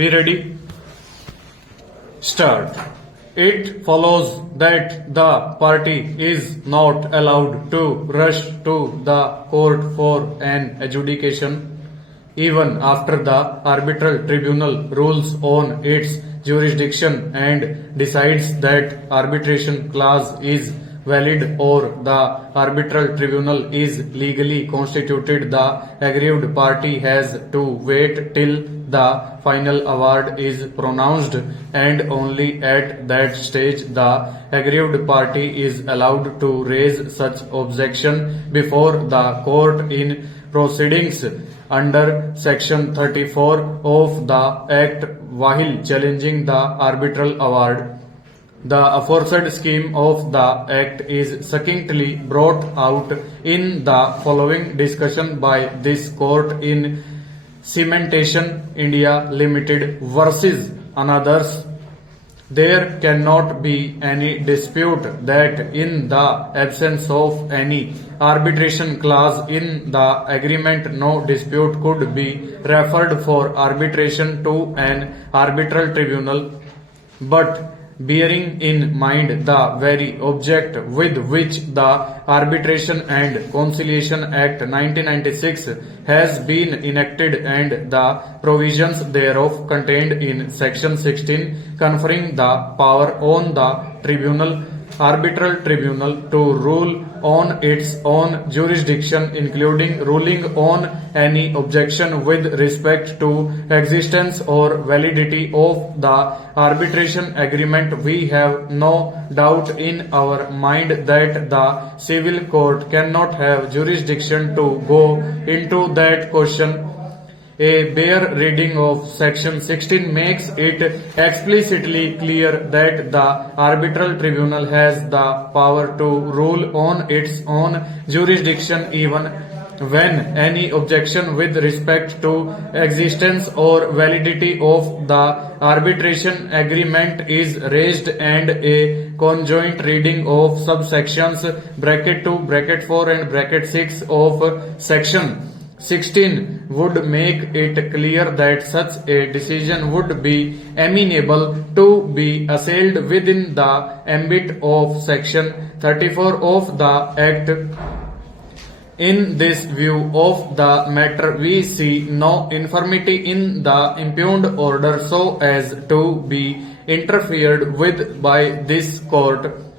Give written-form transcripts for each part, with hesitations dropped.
Be ready. Start. It follows that the party is not allowed to rush to the court for an adjudication even after the arbitral tribunal rules on its jurisdiction and decides that arbitration clause is valid or the arbitral tribunal is legally constituted. The aggrieved party has to wait till the final award is pronounced, and only at that stage the aggrieved party is allowed to raise such objection before the court in proceedings under section 34 of the Act while challenging the arbitral award. The aforesaid scheme of the Act is succinctly brought out in the following discussion by this court in Cementation India Limited versus Anothers. There cannot be any dispute that in the absence of any arbitration clause in the agreement, no dispute could be referred for arbitration to an arbitral tribunal. But bearing in mind the very object with which the Arbitration and Conciliation Act 1996 has been enacted and the provisions thereof contained in section 16 conferring the power on the arbitral tribunal to rule on its own jurisdiction, including ruling on any objection with respect to existence or validity of the arbitration agreement, we have no doubt in our mind that the civil court cannot have jurisdiction to go into that question. A bare reading of section 16 makes it explicitly clear that the arbitral tribunal has the power to rule on its own jurisdiction even when any objection with respect to existence or validity of the arbitration agreement is raised, and a conjoint reading of subsections bracket 2, bracket 4 and bracket 6 of section 16 would make it clear that such a decision would be amenable to be assailed within the ambit of section 34 of the Act. In this view of the matter, we see no infirmity in the impugned order so as to be interfered with by this court.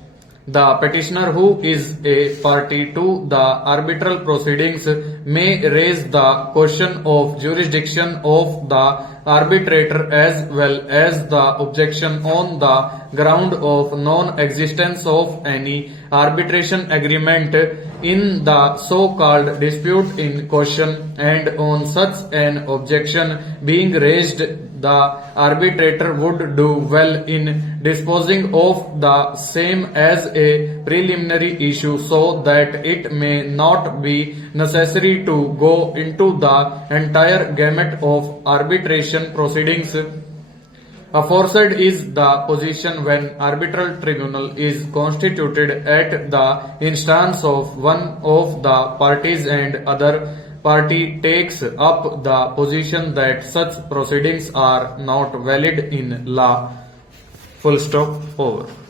The petitioner, who is a party to the arbitral proceedings, may raise the question of jurisdiction of the arbitrator as well as the objection on the ground of non-existence of any arbitration agreement in the so-called dispute in question, and on such an objection being raised, the arbitrator would do well in disposing of the same as a preliminary issue so that it may not be necessary to go into the entire gamut of arbitration proceedings. Aforesaid is the position when arbitral tribunal is constituted at the instance of one of the parties and other party takes up the position that such proceedings are not valid in law. Full stop. Over.